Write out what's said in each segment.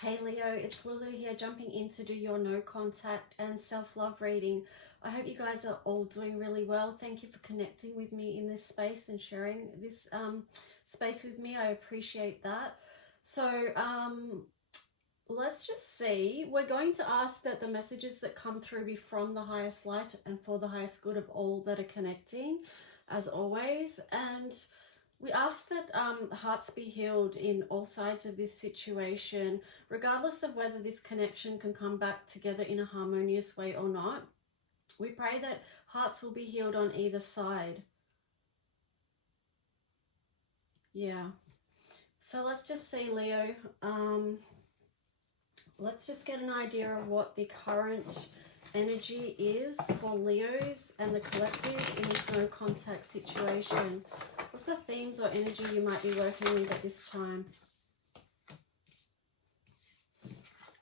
Hey Leo, it's Lulu here, jumping in to do your no contact and self-love reading. I hope you guys are all doing really well. Thank you for connecting with me in this space and sharing this space with me. I appreciate that. So let's just see. We're going to ask that the messages that come through be from the highest light and for the highest good of all that are connecting, as always. And we ask that hearts be healed in all sides of this situation, regardless of whether this connection can come back together in a harmonious way or not. We pray that hearts will be healed on either side. Yeah. So let's just see, Leo. Let's just get an idea of what the current energy is for Leos and the collective in this no contact situation. What's the themes or energy you might be working with at this time?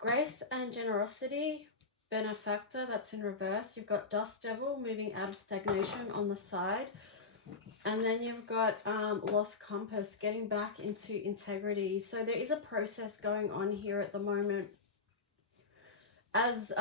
Grace and generosity, benefactor, that's in reverse. You've got dust devil moving out of stagnation on the side. And then you've got lost compass, getting back into integrity. So there is a process going on here at the moment. As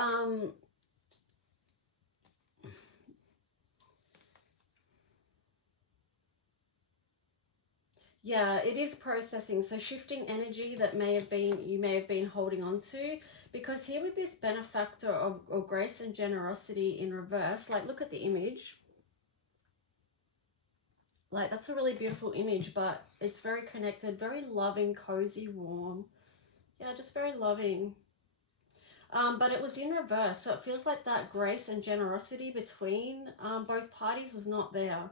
yeah, it is processing. So shifting energy that you may have been holding on to, because here with this benefactor of grace and generosity in reverse, like look at the image. Like that's a really beautiful image, but it's very connected, very loving, cozy, warm. Yeah, just very loving. But it was in reverse, so it feels like that grace and generosity between both parties was not there.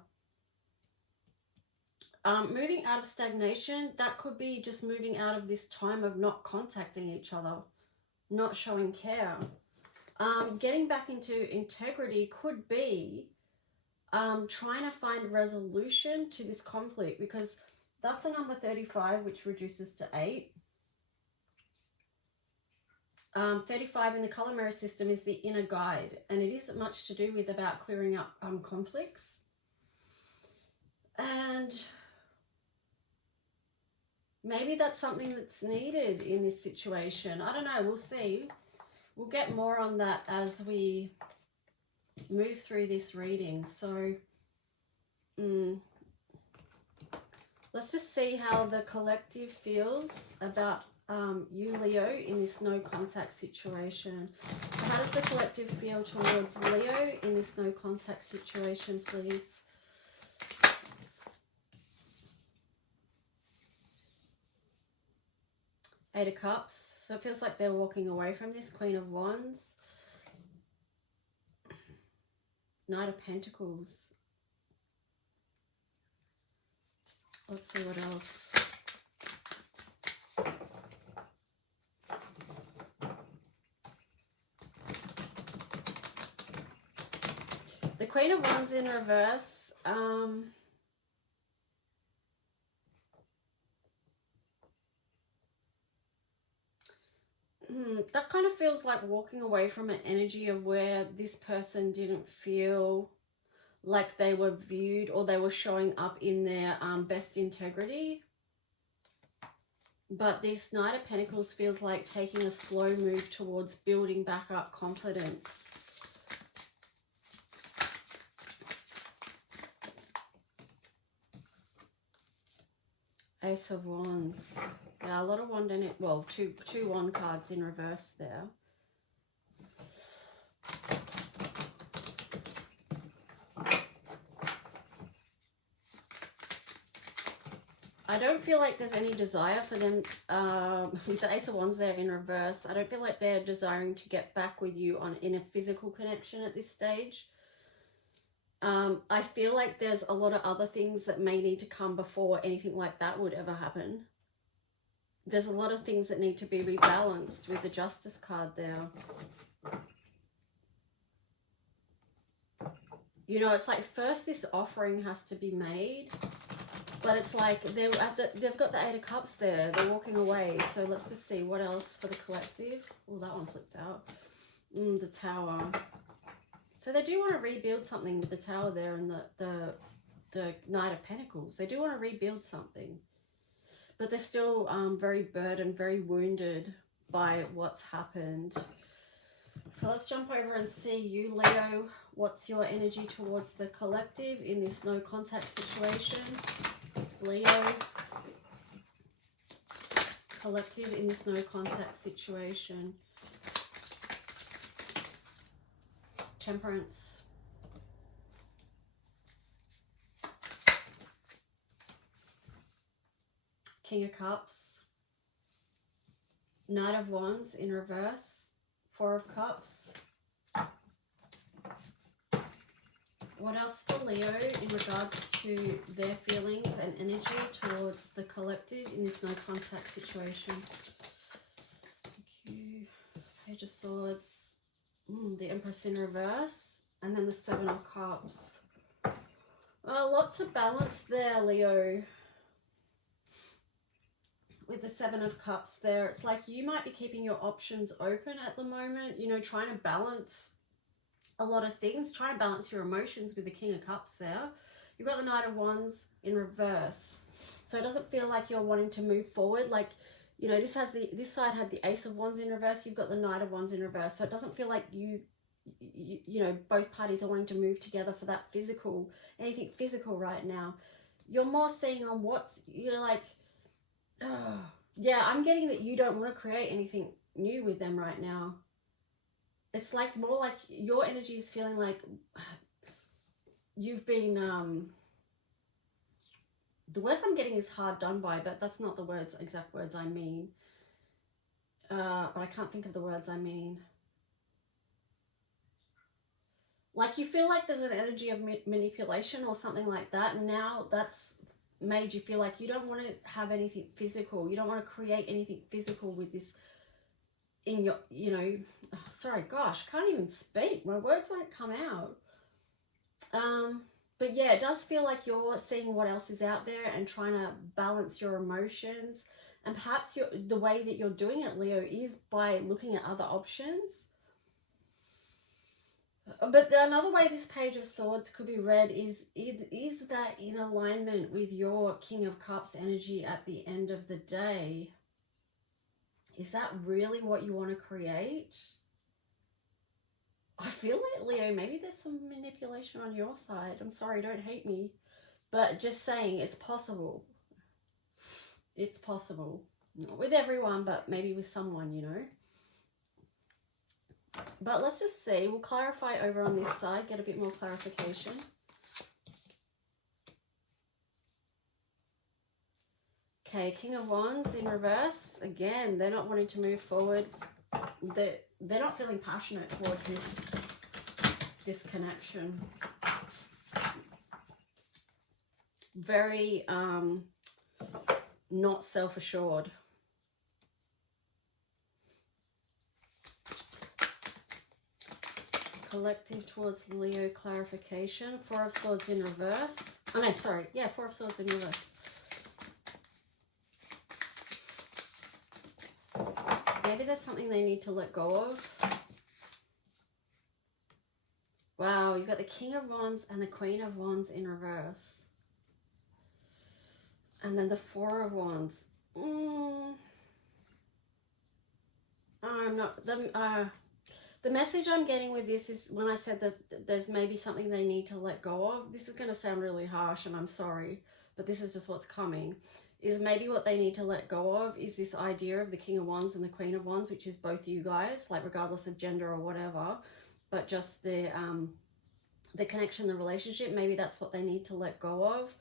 Moving out of stagnation, that could be just moving out of this time of not contacting each other, not showing care. Getting back into integrity could be trying to find resolution to this conflict, because that's a number 35, which reduces to 8. 35 in the color mirror system is the inner guide, and it isn't much to do with about clearing up conflicts. And maybe that's something that's needed in this situation. I don't know, we'll see. We'll get more on that as we move through this reading. So let's just see how the collective feels about you, Leo, in this no contact situation. So how does the collective feel towards Leo in this no contact situation, please? Eight of Cups. So it feels like they're walking away from this. Queen of Wands. Knight of Pentacles. Let's see what else. The Queen of Wands in reverse. That kind of feels like walking away from an energy of where this person didn't feel like they were viewed or they were showing up in their best integrity. But this Knight of Pentacles feels like taking a slow move towards building back up confidence. Ace of Wands. Yeah, a lot of wand in it. Well, two wand cards in reverse there. I don't feel like there's any desire for them, with the Ace of Wands there in reverse, I don't feel like they're desiring to get back with you in a physical connection at this stage. I feel like there's a lot of other things that may need to come before anything like that would ever happen. There's a lot of things that need to be rebalanced with the Justice card there. You know, it's like first this offering has to be made, but it's like they've got the Eight of Cups there. They're walking away. So let's just see what else for the collective. Oh, that one flipped out. The Tower. So they do want to rebuild something with the Tower there and the Knight of Pentacles. They do want to rebuild something. But they're still very burdened, very wounded. by what's happened. So let's jump over and see you, Leo. What's your energy towards the collective in this no contact situation? Leo, collective in this no contact situation. Temperance. King of Cups. Knight of Wands in reverse. Four of Cups. What else for Leo in regards to their feelings and energy towards the collective in this no contact situation? Thank you. Page of Swords. The Empress in reverse. And then the Seven of Cups. A lot to balance there, Leo. With the Seven of Cups there, it's like you might be keeping your options open at the moment, you know, trying to balance a lot of things, trying to balance your emotions with the King of Cups there. You've got the Knight of Wands in reverse, so it doesn't feel like you're wanting to move forward. Like, you know, this side had the Ace of Wands in reverse, you've got the Knight of Wands in reverse, so it doesn't feel like you know, both parties are wanting to move together for that physical, anything physical right now. You're more seeing on what's, you're like, yeah, I'm getting that you don't want to create anything new with them right now. It's like more like your energy is feeling like you've been, the words I'm getting is hard done by, but that's not the exact words I mean. But I can't think of the words I mean. Like you feel like there's an energy of manipulation or something like that, and now that's made you feel like you don't want to have anything physical. You don't want to create anything physical with this in your, you know, sorry, gosh, can't even speak. My words won't come out. But yeah, it does feel like you're seeing what else is out there and trying to balance your emotions. And perhaps the way that you're doing it, Leo, is by looking at other options. But another way this Page of Swords could be read is that in alignment with your King of Cups energy at the end of the day. Is that really what you want to create? I feel like, Leo, maybe there's some manipulation on your side. I'm sorry, don't hate me. But just saying, it's possible. It's possible. Not with everyone, but maybe with someone, you know. But let's just see. We'll clarify over on this side, get a bit more clarification. Okay, King of Wands in reverse. Again, they're not wanting to move forward. They're not feeling passionate towards this connection. Very not self-assured. Collective towards Leo clarification. Four of Swords in reverse. Oh no, sorry. Yeah, Four of Swords in reverse. Maybe there's something they need to let go of. Wow, you've got the King of Wands and the Queen of Wands in reverse. And then the Four of Wands. I'm not... The message I'm getting with this is when I said that there's maybe something they need to let go of. This is going to sound really harsh and I'm sorry, but this is just what's coming. Is maybe what they need to let go of is this idea of the King of Wands and the Queen of Wands, which is both you guys, like regardless of gender or whatever, but just the connection, the relationship. Maybe that's what they need to let go of.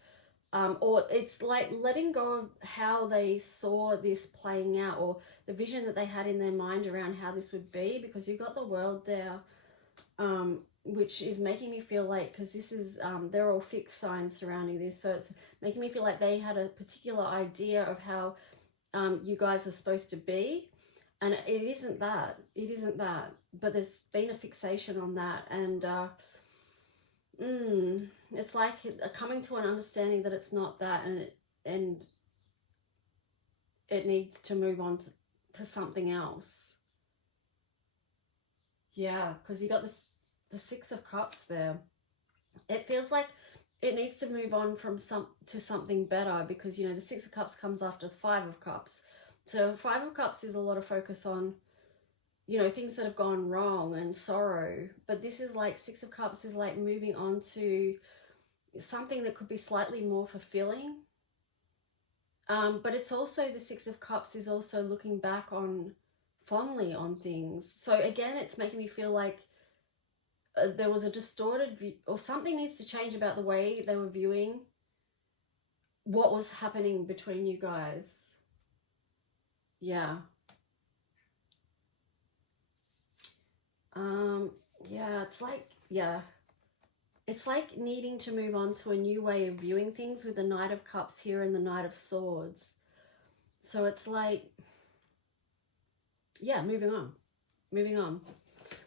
Or it's like letting go of how they saw this playing out, or the vision that they had in their mind around how this would be, because you've got the World there, which is making me feel like, because this is, they're all fixed signs surrounding this, so it's making me feel like they had a particular idea of how you guys were supposed to be, and it isn't that, but there's been a fixation on that, and it's like coming to an understanding that it's not that, and it needs to move on to something else. Yeah, because you got the Six of Cups there. It feels like it needs to move on from to something better, because, you know, the Six of Cups comes after the Five of Cups. So Five of Cups is a lot of focus on, you know, things that have gone wrong and sorrow. But this is like Six of Cups is like moving on to something that could be slightly more fulfilling. But it's also, the Six of Cups is also looking back on fondly on things. So again, it's making me feel like there was a distorted view, or something needs to change about the way they were viewing what was happening between you guys. Yeah. Yeah, it's like, yeah. It's like needing to move on to a new way of viewing things with the Knight of Cups here and the Knight of Swords. So it's like, yeah, moving on. Moving on.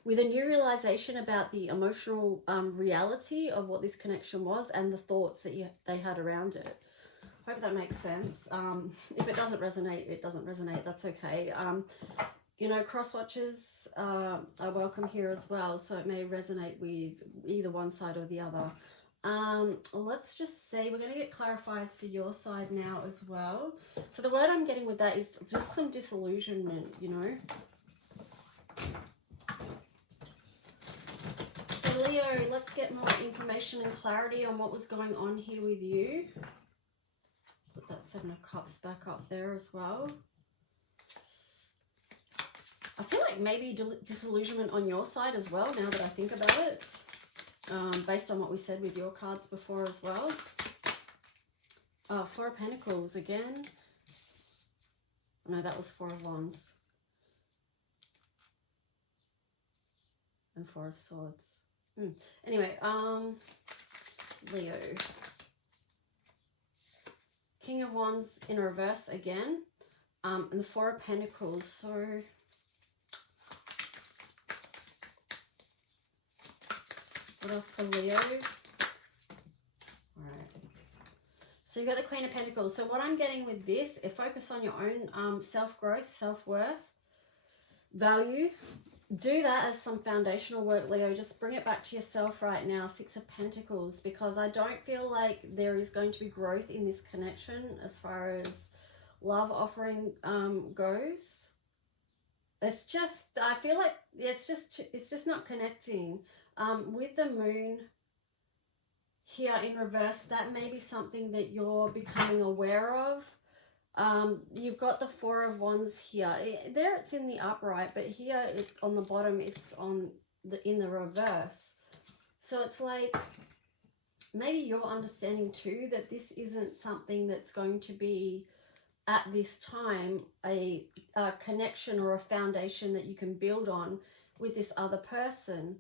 With a new realization about the emotional reality of what this connection was and the thoughts that they had around it. Hope that makes sense. If it doesn't resonate, it doesn't resonate. That's okay. You know, cross watchers are welcome here as well, so it may resonate with either one side or the other. Let's just say we're going to get clarifiers for your side now as well. So the word I'm getting with that is just some disillusionment, you know. So Leo, let's get more information and clarity on what was going on here with you. Put that Seven of Cups back up there as well. I feel like maybe disillusionment on your side as well, now that I think about it, based on what we said with your cards before as well. Four of Pentacles again. No, that was Four of Wands. And Four of Swords. Anyway, Leo. King of Wands in reverse again. And the Four of Pentacles. So what else for Leo? Alright. So you've got the Queen of Pentacles. So what I'm getting with this, focus on your own self-growth, self-worth, value. Do that as some foundational work, Leo. Just bring it back to yourself right now, Six of Pentacles, because I don't feel like there is going to be growth in this connection as far as love offering goes. It's just, I feel like it's just not connecting. With the Moon here in reverse, that may be something that you're becoming aware of. You've got the Four of Wands here. There it's in the upright, but here on the bottom it's in the reverse. So it's like maybe you're understanding too that this isn't something that's going to be at this time a connection or a foundation that you can build on with this other person.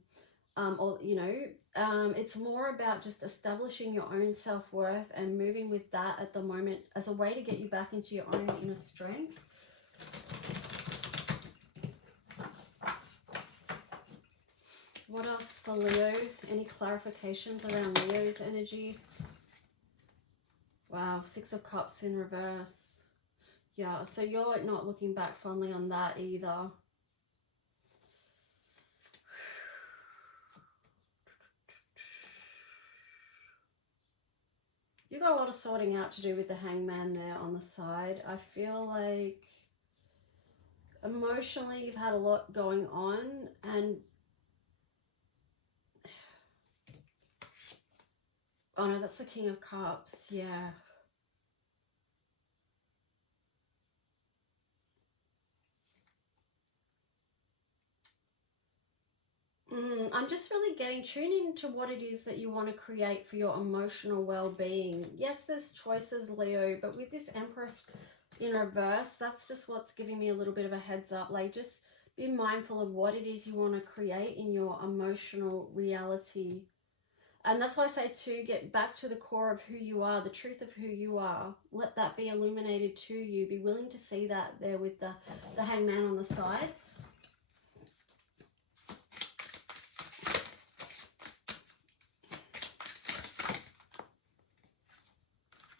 Or, you know, it's more about just establishing your own self-worth and moving with that at the moment as a way to get you back into your own inner strength. What else for Leo? Any clarifications around Leo's energy? Wow, Six of Cups in reverse. Yeah, so you're not looking back fondly on that either. You've got a lot of sorting out to do with the Hangman there on the side. I feel like emotionally you've had a lot going on, and oh no, that's the King of Cups. Yeah. I'm just really getting tuned into what it is that you want to create for your emotional well-being. Yes, there's choices, Leo, but with this Empress in reverse, that's just what's giving me a little bit of a heads up. Like, just be mindful of what it is you want to create in your emotional reality. And that's why I say to get back to the core of who you are, the truth of who you are. Let that be illuminated to you. Be willing to see that there with the Hangman on the side.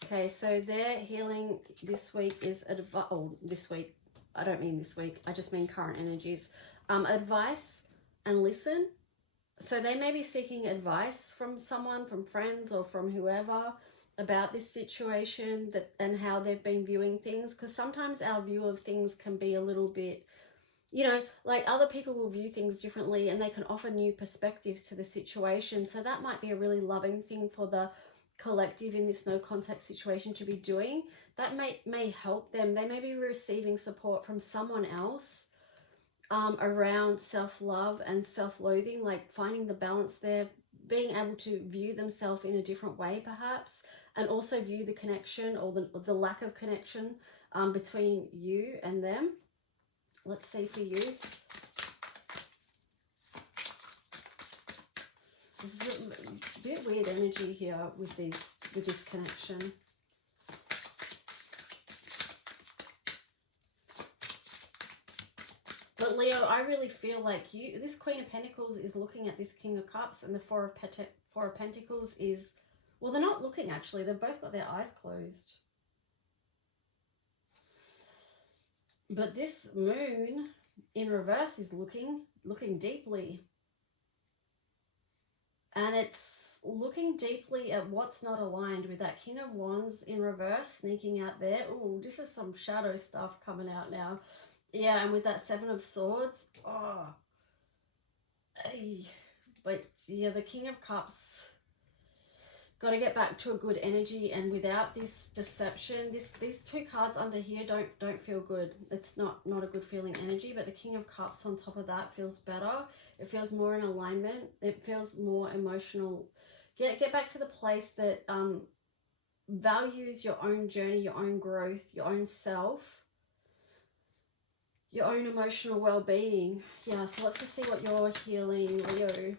Okay, so their healing this week is this week. I don't mean this week. I just mean current energies. Advice and listen. So they may be seeking advice from someone, from friends or from whoever. about this situation, that and how they've been viewing things, because sometimes our view of things can be a little bit, you know, like other people will view things differently and they can offer new perspectives to the situation. So that might be a really loving thing for the collective in this no contact situation to be doing. That may help them. They may be receiving support from someone else around self-love and self-loathing, like finding the balance there, being able to view themselves in a different way perhaps, and also view the connection or the lack of connection between you and them. Let's see for you. This is a bit weird energy here with this connection. But Leo, I really feel like this Queen of Pentacles is looking at this King of Cups, and the Four of Pentacles is, well, they're not looking actually. They've both got their eyes closed. But this Moon in reverse is looking deeply. And it's looking deeply at what's not aligned with that King of Wands in reverse sneaking out there. Oh, this is some shadow stuff coming out now. Yeah, and with that Seven of Swords, oh, but yeah, the King of Cups, got to get back to a good energy, and without this deception, these two cards under here don't feel good. It's not a good feeling energy, but the King of Cups on top of that feels better. It feels more in alignment. It feels more emotional. Get back to the place that values your own journey, your own growth, your own self, your own emotional well-being. Yeah, so let's just see what you're healing, Leo.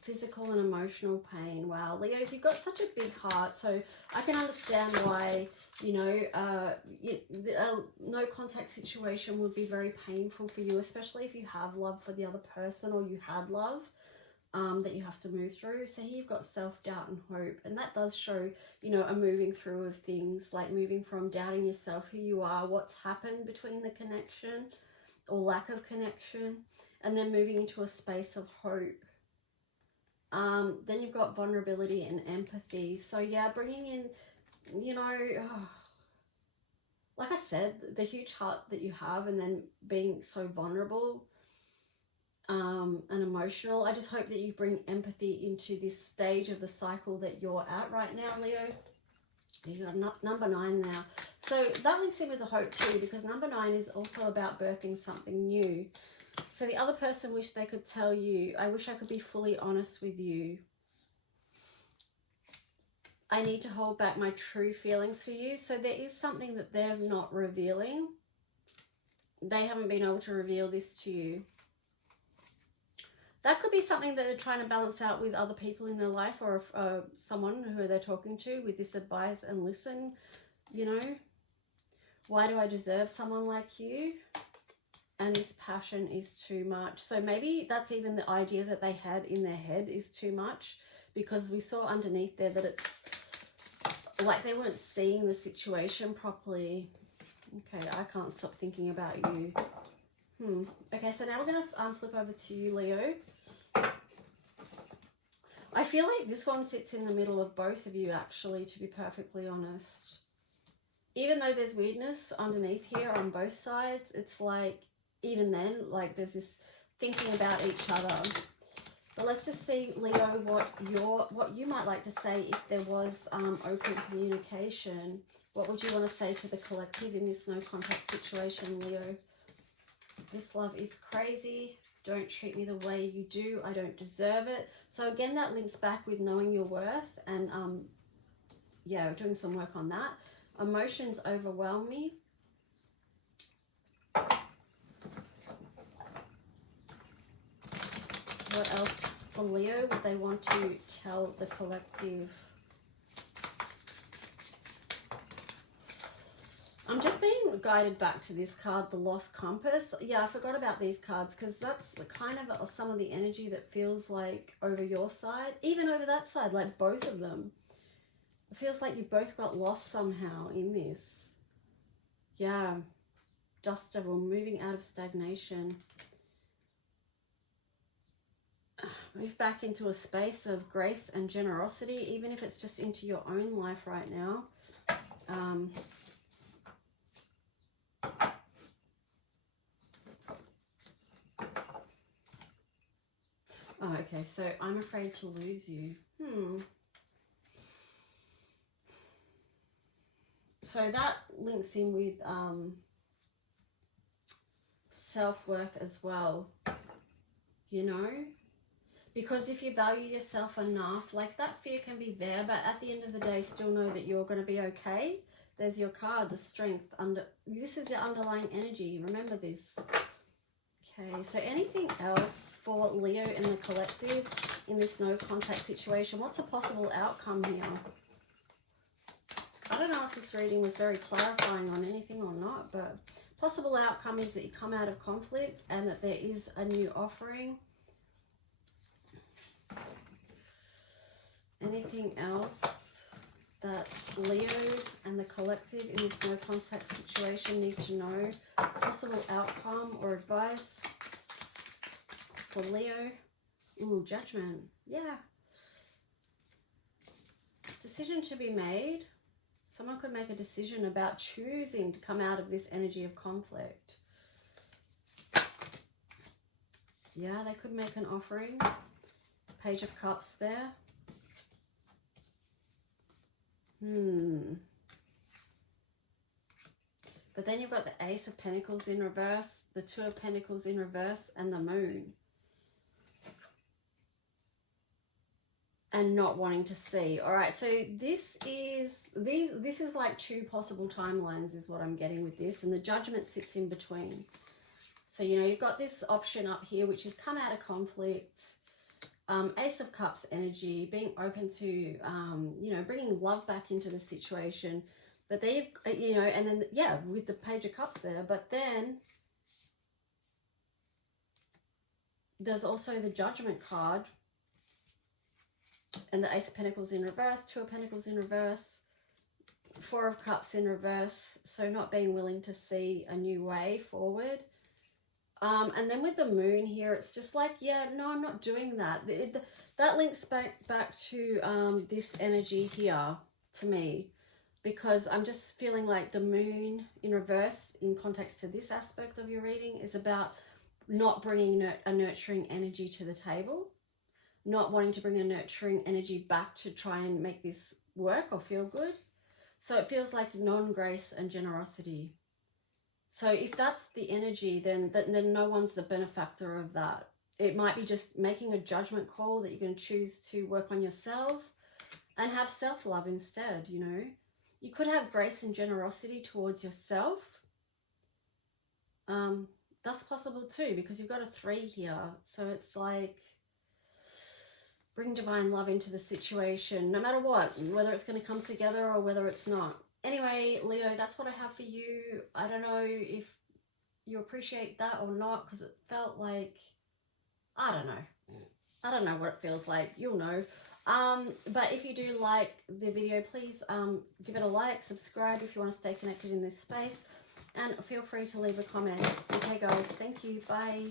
Physical and emotional pain. Wow, Leos, you've got such a big heart, so I can understand why, you know, no contact situation would be very painful for you, especially if you have love for the other person, or you had love that you have to move through. So here you've got self-doubt and hope, and that does show, you know, a moving through of things, like moving from doubting yourself, who you are, what's happened between the connection or lack of connection, and then moving into a space of hope. Then you've got vulnerability and empathy. So yeah, bringing in, you know, like I said, the huge heart that you have, and then being so vulnerable and emotional. I just hope that you bring empathy into this stage of the cycle that you're at right now, Leo. You got number 9 now. So that links in with the hope too, because number 9 is also about birthing something new. So the other person wished they could tell you, I wish I could be fully honest with you. I need to hold back my true feelings for you. So there is something that they're not revealing. They haven't been able to reveal this to you. That could be something that they're trying to balance out with other people in their life, or someone who they're talking to with this advise and listen, you know. Why do I deserve someone like you? And this passion is too much. So maybe that's even the idea that they had in their head is too much, because we saw underneath there that it's like they weren't seeing the situation properly. Okay, I can't stop thinking about you. Okay, so now we're going to flip over to you, Leo. I feel like this one sits in the middle of both of you, actually, to be perfectly honest. Even though there's weirdness underneath here on both sides, it's like, even then, like there's this thinking about each other. But let's just see, Leo, what you might like to say if there was open communication. What would you want to say to the collective in this no contact situation, Leo? This love is crazy. Don't treat me the way you do. I don't deserve it. So again, that links back with knowing your worth, and yeah, doing some work on that. Emotions overwhelm me. What else for Leo would they want to tell the collective? I'm just being guided back to this card, the Lost Compass. Yeah, I forgot about these cards, because that's kind of some of the energy that feels like over your side, even over that side, like both of them. It feels like you both got lost somehow in this. Yeah, Dust Devil, moving out of stagnation. Move back into a space of grace and generosity, even if it's just into your own life right now. Oh, okay, so I'm afraid to lose you. So that links in with self-worth as well, you know? Because if you value yourself enough, like that fear can be there, but at the end of the day, still know that you're going to be okay. There's your card, the strength. This is your underlying energy. Remember this. Okay, so anything else for Leo and the collective in this no contact situation? What's a possible outcome here? I don't know if this reading was very clarifying on anything or not, but possible outcome is that you come out of conflict and that there is a new offering. Anything else that Leo and the collective in this no contact situation need to know? Possible outcome or advice for Leo? Ooh, judgment. Yeah. Decision to be made. Someone could make a decision about choosing to come out of this energy of conflict. Yeah, they could make an offering. Page of Cups there. But then you've got the Ace of Pentacles in reverse, the Two of Pentacles in reverse, and the Moon. And not wanting to see. All right, so this is like two possible timelines is what I'm getting with this, and the Judgment sits in between. So, you know, you've got this option up here, which is come out of conflicts, Ace of Cups energy, being open to, you know, bringing love back into the situation. But they've, you know, and then, yeah, with the Page of Cups there, but then there's also the Judgment card, and the Ace of Pentacles in reverse, Two of Pentacles in reverse, Four of Cups in reverse. So not being willing to see a new way forward. And then with the Moon here, it's just like, yeah, no, I'm not doing that. That links back to this energy here to me, because I'm just feeling like the Moon in reverse in context to this aspect of your reading is about not bringing a nurturing energy to the table. Not wanting to bring a nurturing energy back to try and make this work or feel good. So it feels like non-grace and generosity. So if that's the energy, then no one's the benefactor of that. It might be just making a judgment call that you're going to choose to work on yourself and have self-love instead, you know. You could have grace and generosity towards yourself. That's possible too, because you've got a 3 here. So it's like, bring divine love into the situation, no matter what, whether it's going to come together or whether it's not. Anyway, Leo, that's what I have for you. I don't know if you appreciate that or not, because it felt like, I don't know what it feels like. You'll know. But if you do like the video, please give it a like, subscribe if you want to stay connected in this space, and feel free to leave a comment. Okay, guys, thank you. Bye.